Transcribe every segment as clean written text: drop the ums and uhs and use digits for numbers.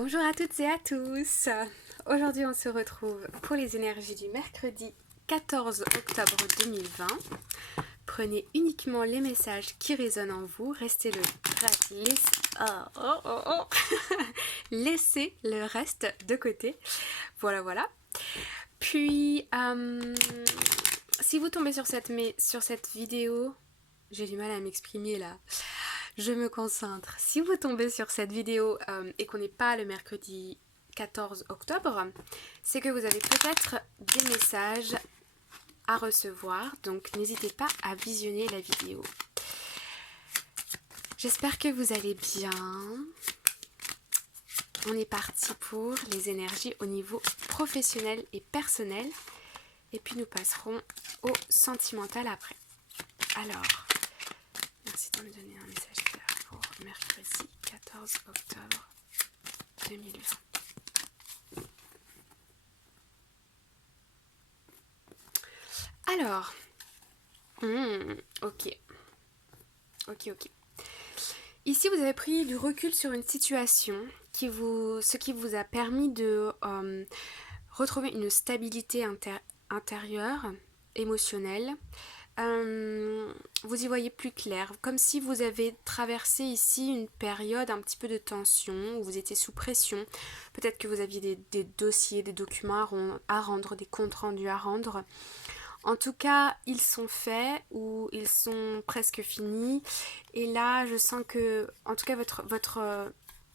Bonjour à toutes et à tous. Aujourd'hui on se retrouve pour les énergies du mercredi 14 octobre 2020. Prenez uniquement les messages qui résonnent en vous, laissez le reste de côté. Voilà. Puis si vous tombez sur cette vidéo, j'ai du mal à m'exprimer là. Je me concentre. Si vous tombez sur cette vidéo et qu'on n'est pas le mercredi 14 octobre, c'est que vous avez peut-être des messages à recevoir, donc n'hésitez pas à visionner la vidéo. J'espère que vous allez bien. On est parti pour les énergies au niveau professionnel et personnel, et puis nous passerons au sentimental après. Alors, merci de me donner un message clair pour mercredi 14 octobre 2020. Alors, ok. Ici, vous avez pris du recul sur une situation, ce qui vous a permis de retrouver une stabilité intérieure, émotionnelle. Vous y voyez plus clair, comme si vous avez traversé ici une période un petit peu de tension, où vous étiez sous pression. Peut-être que vous aviez des dossiers, des documents à rendre, des comptes rendus à rendre. En tout cas, ils sont faits ou ils sont presque finis. Et là, je sens que, en tout cas,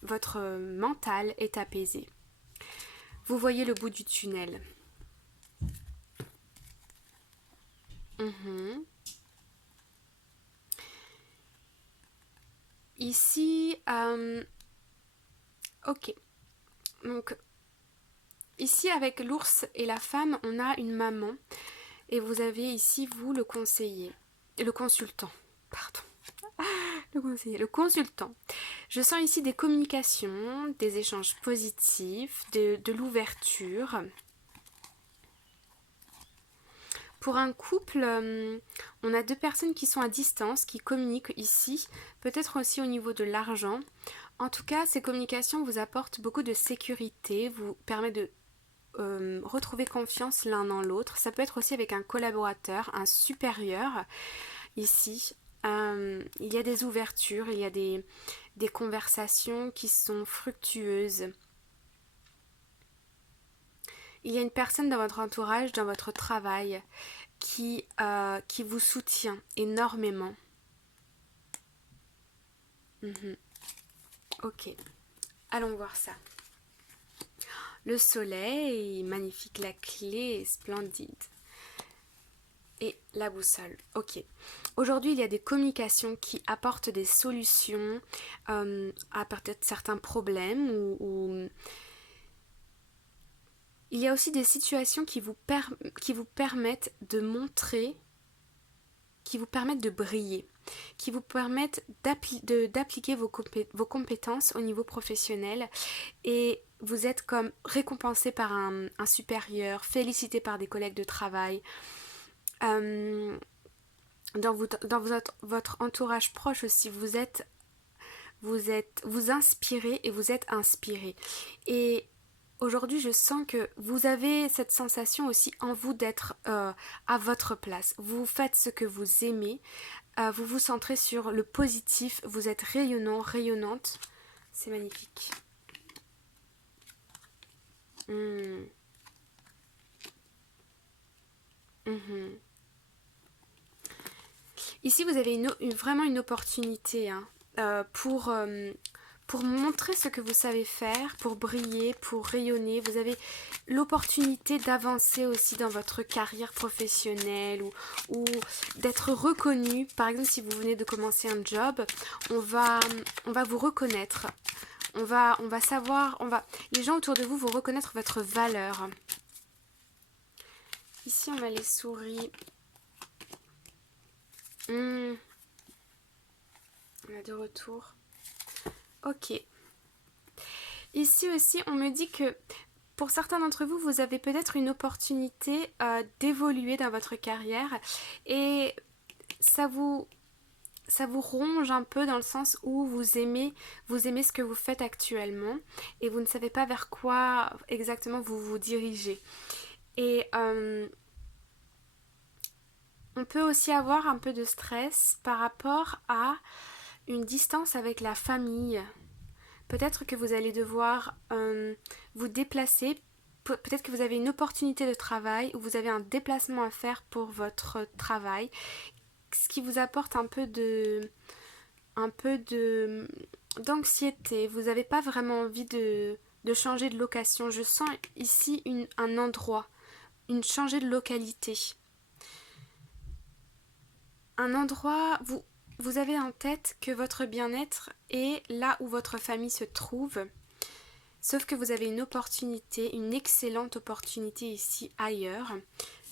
votre mental est apaisé. Vous voyez le bout du tunnel. Ici, ok. Donc, ici, avec l'ours et la femme, on a une maman. Et vous avez ici, vous, le conseiller. Le consultant. Pardon. Le consultant. Je sens ici des communications, des échanges positifs, de l'ouverture. Pour un couple, on a deux personnes qui sont à distance, qui communiquent ici, peut-être aussi au niveau de l'argent. En tout cas, ces communications vous apportent beaucoup de sécurité, vous permettent de retrouver confiance l'un dans l'autre. Ça peut être aussi avec un collaborateur, un supérieur. Ici, il y a des ouvertures, il y a des conversations qui sont fructueuses. Il y a une personne dans votre entourage, dans votre travail, qui vous soutient énormément. Ok, allons voir ça. Le soleil, magnifique, la clé est splendide. Et la boussole, ok. Aujourd'hui, il y a des communications qui apportent des solutions à peut-être certains problèmes ou il y a aussi des situations qui vous permettent de montrer, qui vous permettent de briller, qui vous permettent d'appliquer vos compétences au niveau professionnel et vous êtes comme récompensé par un supérieur, félicité par des collègues de travail. Dans votre entourage proche aussi, vous inspirez et vous êtes inspiré. Et aujourd'hui, je sens que vous avez cette sensation aussi en vous d'être à votre place. Vous faites ce que vous aimez, vous vous centrez sur le positif, vous êtes rayonnant, rayonnante. C'est magnifique. Ici, vous avez vraiment une opportunité pour montrer ce que vous savez faire, pour briller, pour rayonner. Vous avez l'opportunité d'avancer aussi dans votre carrière professionnelle ou d'être reconnu. Par exemple, si vous venez de commencer un job, on va vous reconnaître. Les gens autour de vous vont reconnaître votre valeur. Ici, on a les souris. On a de retour. Ok. Ici aussi, on me dit que pour certains d'entre vous, vous avez peut-être une opportunité d'évoluer dans votre carrière et ça vous ça vous ronge un peu dans le sens où vous aimez ce que vous faites actuellement et vous ne savez pas vers quoi exactement vous vous dirigez. Et on peut aussi avoir un peu de stress par rapport à une distance avec la famille. Peut-être que vous allez devoir vous déplacer. Peut-être que vous avez une opportunité de travail ou vous avez un déplacement à faire pour votre travail. Ce qui vous apporte un peu d'anxiété. Vous n'avez pas vraiment envie de changer de location. Je sens ici un endroit, changer de localité. Un endroit, vous avez en tête que votre bien-être est là où votre famille se trouve. Sauf que vous avez une opportunité, une excellente opportunité ici ailleurs.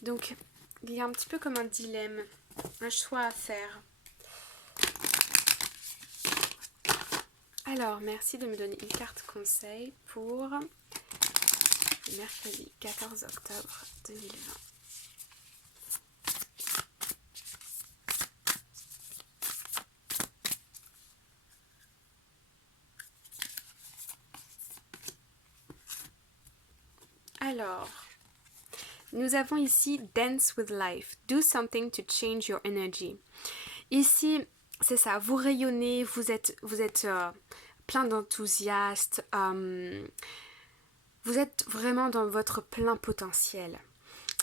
Donc, il y a un petit peu comme un dilemme, un choix à faire. Alors, merci de me donner une carte conseil pour mercredi 14 octobre 2020. Alors, nous avons ici Dance with Life. Do something to change your energy. Ici, c'est ça, vous rayonnez, vous êtes plein d'enthousiasme, vous êtes vraiment dans votre plein potentiel.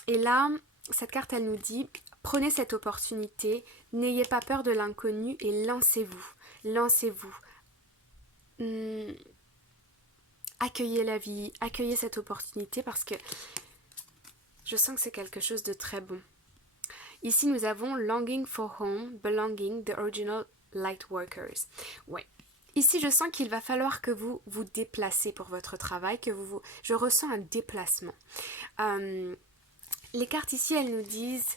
Et là, cette carte, elle nous dit, prenez cette opportunité, n'ayez pas peur de l'inconnu et lancez-vous. Lancez-vous. Accueillez la vie, accueillez cette opportunité parce que je sens que c'est quelque chose de très bon. Ici, nous avons Longing for Home, Belonging, The Original Lightworkers. Ouais. Ici, je sens qu'il va falloir que vous vous déplacez pour votre travail, je ressens un déplacement. Les cartes ici, elles nous disent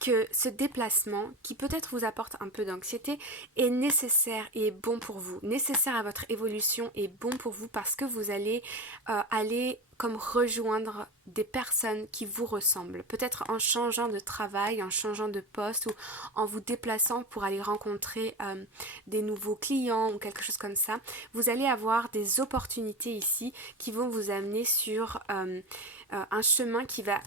que ce déplacement, qui peut-être vous apporte un peu d'anxiété, est nécessaire et est bon pour vous, nécessaire à votre évolution et bon pour vous parce que vous allez aller comme rejoindre des personnes qui vous ressemblent, peut-être en changeant de travail, en changeant de poste ou en vous déplaçant pour aller rencontrer des nouveaux clients ou quelque chose comme ça. Vous allez avoir des opportunités ici qui vont vous amener sur un chemin qui va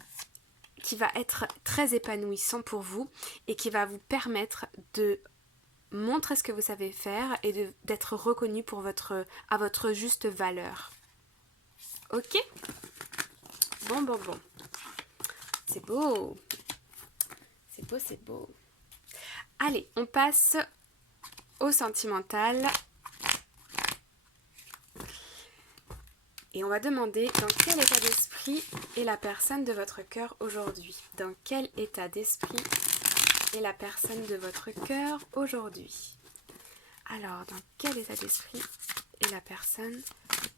être très épanouissant pour vous et qui va vous permettre de montrer ce que vous savez faire et d'être reconnu à votre juste valeur. Ok ? Bon. C'est beau. C'est beau. Allez, on passe au sentimental. Et on va demander dans quel état d'esprit est la personne de votre cœur aujourd'hui. Dans quel état d'esprit est la personne de votre cœur aujourd'hui. Alors, dans quel état d'esprit est la personne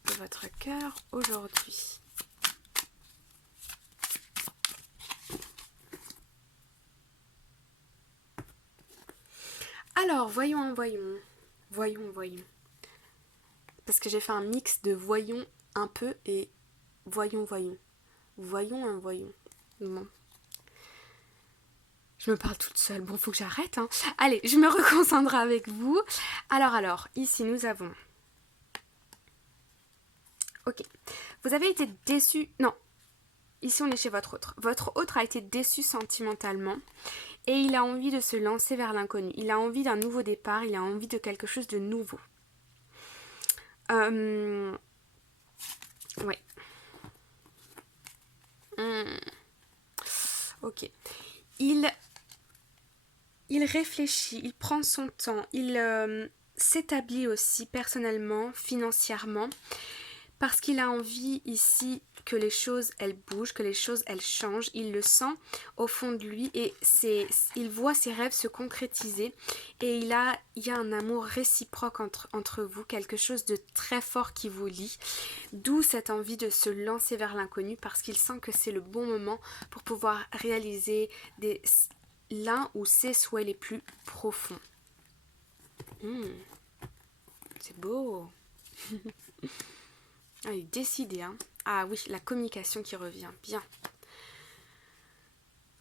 de votre cœur aujourd'hui? Alors, voyons. Parce que j'ai fait un mix de voyons un peu et voyons. Voyons. Bon. Je me parle toute seule. Bon, faut que j'arrête, hein. Allez, je me reconcentre avec vous. Alors, ici nous avons... Ok. Vous avez été déçu... Non. Ici, on est chez votre autre. Votre autre a été déçu sentimentalement et il a envie de se lancer vers l'inconnu. Il a envie d'un nouveau départ, il a envie de quelque chose de nouveau. Ouais. Ok. Il réfléchit, il prend son temps, il s'établit aussi personnellement, financièrement, parce qu'il a envie ici que les choses elles bougent, que les choses elles changent. Il le sent au fond de lui et il voit ses rêves se concrétiser et il y a un amour réciproque entre vous, quelque chose de très fort qui vous lie, d'où cette envie de se lancer vers l'inconnu parce qu'il sent que c'est le bon moment pour pouvoir réaliser l'un ou ses souhaits les plus profonds. C'est beau. Il est décidé, hein. Ah oui, la communication qui revient, bien.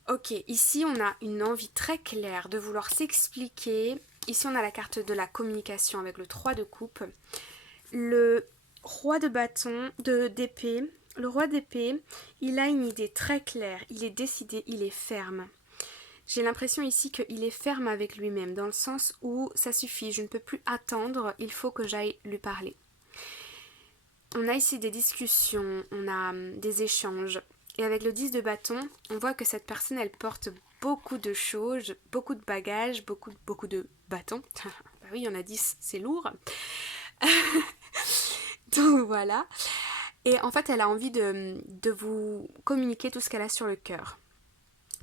Ok, ici on a une envie très claire de vouloir s'expliquer Ici, on a la carte de la communication avec le 3 de coupe. Le roi de bâton, d'épée. Le roi d'épée, il a une idée très claire. Il est décidé, il est ferme. J'ai l'impression ici qu'il est ferme avec lui-même, dans le sens où ça suffit, je ne peux plus attendre, il faut que j'aille lui parler. On a ici des discussions, on a des échanges. Et avec le 10 de bâton, on voit que cette personne, elle porte beaucoup de choses, beaucoup de bagages, beaucoup de bâtons. Bah oui, il y en a 10, c'est lourd. Donc voilà. Et en fait, elle a envie de vous communiquer tout ce qu'elle a sur le cœur.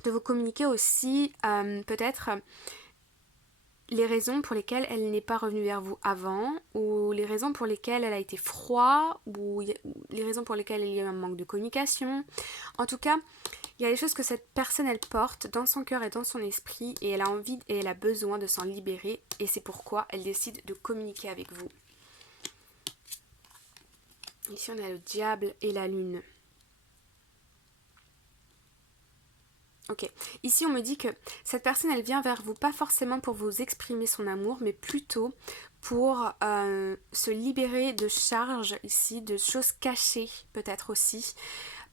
De vous communiquer aussi peut-être les raisons pour lesquelles elle n'est pas revenue vers vous avant, ou les raisons pour lesquelles elle a été froide, ou les raisons pour lesquelles il y a eu un manque de communication. En tout cas, il y a des choses que cette personne elle porte dans son cœur et dans son esprit, et elle a envie et elle a besoin de s'en libérer, et c'est pourquoi elle décide de communiquer avec vous. Ici on a le diable et la lune. Ok, ici on me dit que cette personne elle vient vers vous pas forcément pour vous exprimer son amour, mais plutôt pour se libérer de charges ici, de choses cachées peut-être aussi,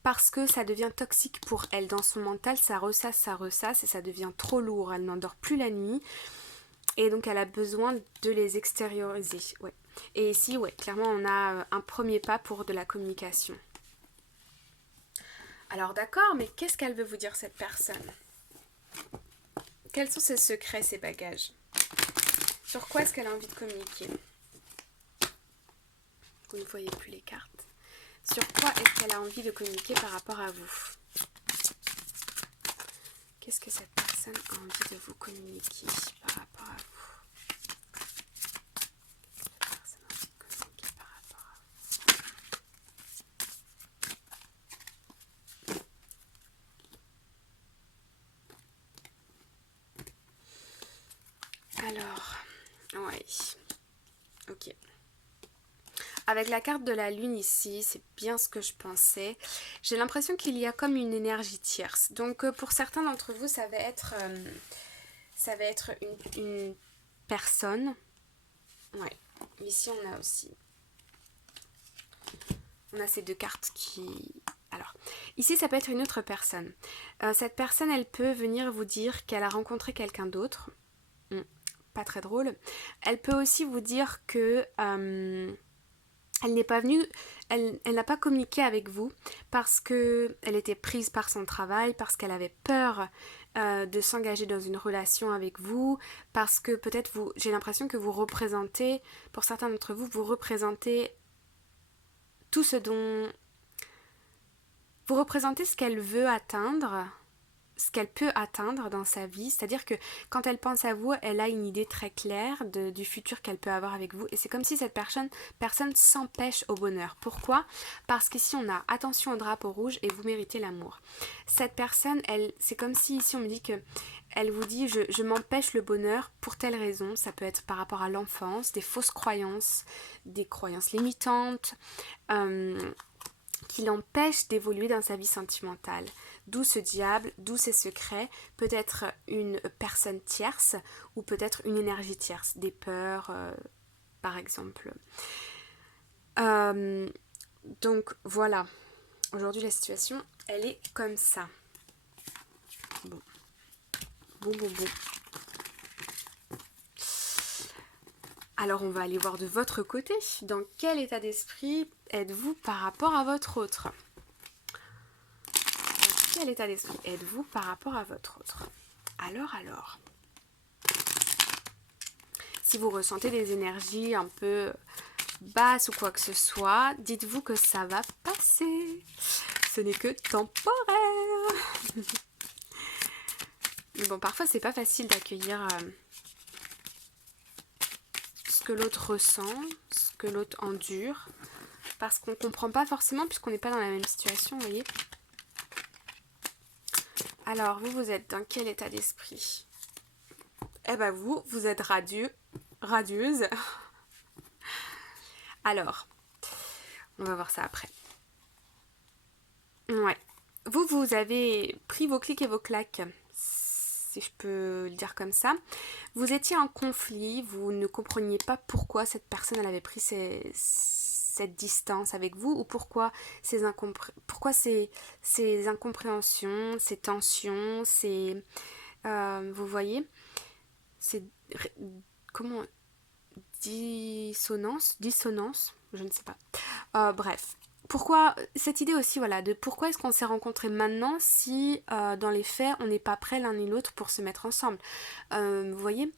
parce que ça devient toxique pour elle. Dans son mental, ça ressasse et ça devient trop lourd. Elle n'endort plus la nuit et donc elle a besoin de les extérioriser. Ouais. Et ici, ouais, clairement on a un premier pas pour de la communication. Alors d'accord, mais qu'est-ce qu'elle veut vous dire cette personne? Quels sont ses secrets, ses bagages? Sur quoi est-ce qu'elle a envie de communiquer? Vous ne voyez plus les cartes. Sur quoi est-ce qu'elle a envie de communiquer par rapport à vous? Qu'est-ce que cette personne a envie de vous communiquer par rapport à vous? Alors, ouais, ok. Avec la carte de la lune ici, c'est bien ce que je pensais. J'ai l'impression qu'il y a comme une énergie tierce. Donc pour certains d'entre vous, ça va être une personne. Ouais, ici on a aussi. On a ces deux cartes qui... Alors, ici ça peut être une autre personne. Cette personne, elle peut venir vous dire qu'elle a rencontré quelqu'un d'autre. Pas très drôle. Elle peut aussi vous dire que elle n'est pas venue, elle n'a pas communiqué avec vous parce qu'elle était prise par son travail, parce qu'elle avait peur de s'engager dans une relation avec vous, parce que peut-être vous, j'ai l'impression que vous représentez, pour certains d'entre vous, vous représentez tout ce dont... Vous représentez ce qu'elle veut atteindre, ce qu'elle peut atteindre dans sa vie, c'est-à-dire que quand elle pense à vous, elle a une idée très claire du futur qu'elle peut avoir avec vous, et c'est comme si cette personne s'empêche au bonheur. Pourquoi? Parce qu'ici on a attention au drapeau rouge et vous méritez l'amour. Cette personne, c'est comme si ici on me dit que elle vous dit je m'empêche le bonheur pour telle raison. Ça peut être par rapport à l'enfance, des fausses croyances, des croyances limitantes, qui l'empêchent d'évoluer dans sa vie sentimentale. D'où ce diable, d'où ces secrets, peut-être une personne tierce ou peut-être une énergie tierce, des peurs par exemple. Donc voilà, aujourd'hui la situation elle est comme ça. Bon. Alors on va aller voir de votre côté, dans quel état d'esprit êtes-vous par rapport à votre autre? Quel état d'esprit êtes-vous par rapport à votre autre? Alors, si vous ressentez des énergies un peu basses ou quoi que ce soit, dites-vous que ça va passer. Ce n'est que temporaire. Mais bon, parfois c'est pas facile d'accueillir ce que l'autre ressent, ce que l'autre endure, parce qu'on comprend pas forcément puisqu'on n'est pas dans la même situation, vous voyez. Alors, vous êtes dans quel état d'esprit? Eh ben vous êtes radieuse. Alors, on va voir ça après. Ouais. Vous avez pris vos clics et vos claques. si je peux le dire comme ça. Vous étiez en conflit, vous ne compreniez pas pourquoi cette personne elle avait pris cette distance avec vous, ou pourquoi ces incompréhensions, ces tensions, vous voyez, ces comment dissonance, je ne sais pas. Bref. Pourquoi cette idée aussi, voilà, de pourquoi est-ce qu'on s'est rencontrés maintenant si dans les faits on n'est pas prêts l'un et l'autre pour se mettre ensemble. Vous voyez,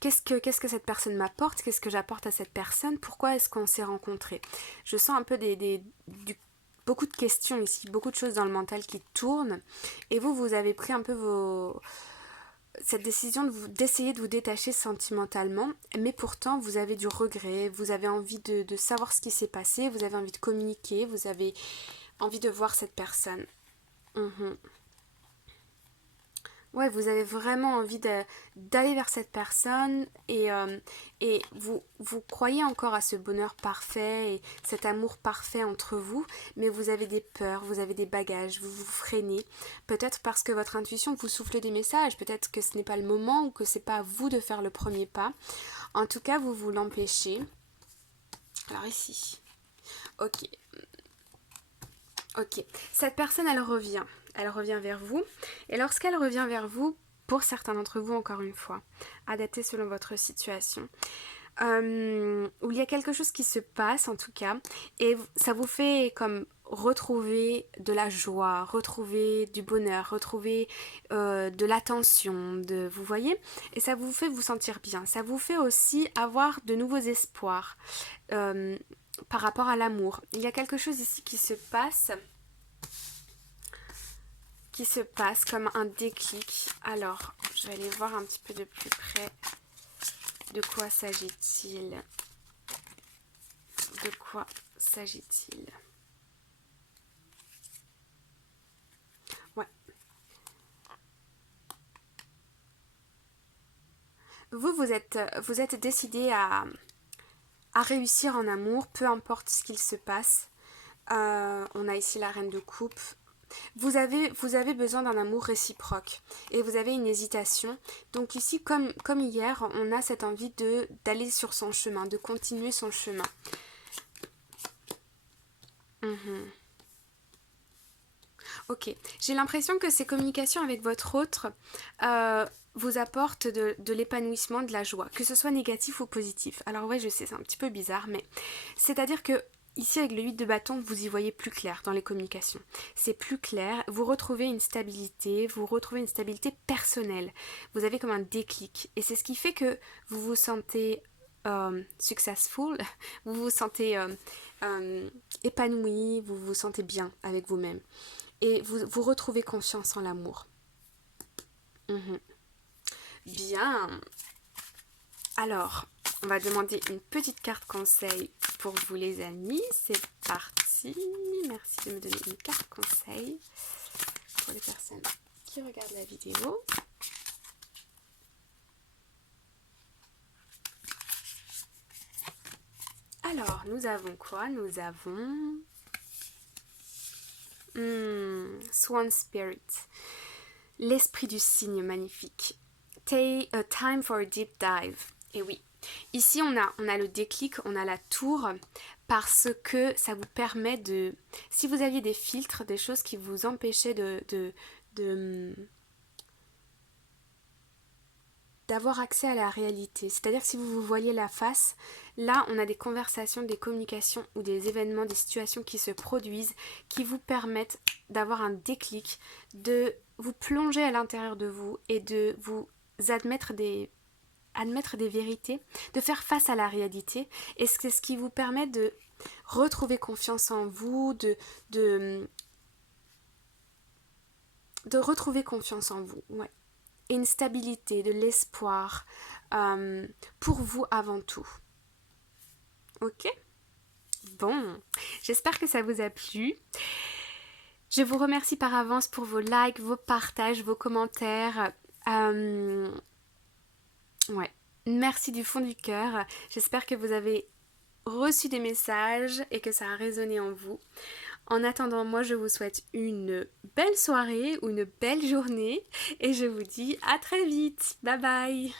qu'est-ce que cette personne m'apporte, qu'est-ce que j'apporte à cette personne, pourquoi est-ce qu'on s'est rencontrés. Je sens un peu beaucoup de questions ici, beaucoup de choses dans le mental qui tournent, et vous avez pris un peu cette décision d'essayer de vous détacher sentimentalement, mais pourtant vous avez du regret, vous avez envie de savoir ce qui s'est passé, vous avez envie de communiquer, vous avez envie de voir cette personne. Ouais, vous avez vraiment envie d'aller vers cette personne et vous croyez encore à ce bonheur parfait et cet amour parfait entre vous, mais vous avez des peurs, vous avez des bagages, vous vous freinez. Peut-être parce que votre intuition vous souffle des messages, peut-être que ce n'est pas le moment ou que c'est pas à vous de faire le premier pas. En tout cas, vous l'empêchez. Alors ici, ok. Cette personne, elle revient vers vous, et lorsqu'elle revient vers vous, pour certains d'entre vous, encore une fois, adapté selon votre situation, où il y a quelque chose qui se passe en tout cas, et ça vous fait comme retrouver de la joie, retrouver du bonheur, retrouver de l'attention, vous voyez, et ça vous fait vous sentir bien, ça vous fait aussi avoir de nouveaux espoirs par rapport à l'amour. Il y a quelque chose ici qui se passe comme un déclic. Alors, je vais aller voir un petit peu de plus près. De quoi s'agit-il? De quoi s'agit-il? Ouais. Vous êtes décidé à réussir en amour, peu importe ce qu'il se passe. On a ici la reine de coupe. Vous avez besoin d'un amour réciproque et vous avez une hésitation. Donc ici, comme hier, on a cette envie d'aller sur son chemin, de continuer son chemin. Ok, j'ai l'impression que ces communications avec votre autre vous apportent de l'épanouissement, de la joie, que ce soit négatif ou positif. Alors ouais, je sais, c'est un petit peu bizarre, mais c'est-à-dire que ici, avec le 8 de bâton, vous y voyez plus clair dans les communications. C'est plus clair, vous retrouvez une stabilité personnelle. Vous avez comme un déclic. Et c'est ce qui fait que vous vous sentez successful, vous vous sentez épanoui, vous vous sentez bien avec vous-même. Et vous retrouvez confiance en l'amour. Bien. Alors, on va demander une petite carte conseil pour vous les amis. C'est parti. Merci de me donner une carte conseil pour les personnes qui regardent la vidéo. Alors, nous avons quoi? Nous avons Swan Spirit. L'esprit du cygne magnifique. Time for a deep dive. Et oui, ici on a le déclic, on a la tour, parce que ça vous permet si vous aviez des filtres, des choses qui vous empêchaient d'avoir accès à la réalité, c'est-à-dire que si vous vous voyez la face, là on a des conversations, des communications ou des événements, des situations qui se produisent, qui vous permettent d'avoir un déclic, de vous plonger à l'intérieur de vous et de vous admettre des vérités, de faire face à la réalité, et c'est ce qui vous permet de retrouver confiance en vous, de retrouver confiance en vous, ouais. Et une stabilité, de l'espoir pour vous avant tout. Ok? Bon, j'espère que ça vous a plu. Je vous remercie par avance pour vos likes, vos partages, vos commentaires. Ouais, merci du fond du cœur. J'espère que vous avez reçu des messages et que ça a résonné en vous. En attendant, moi je vous souhaite une belle soirée ou une belle journée et je vous dis à très vite. Bye bye!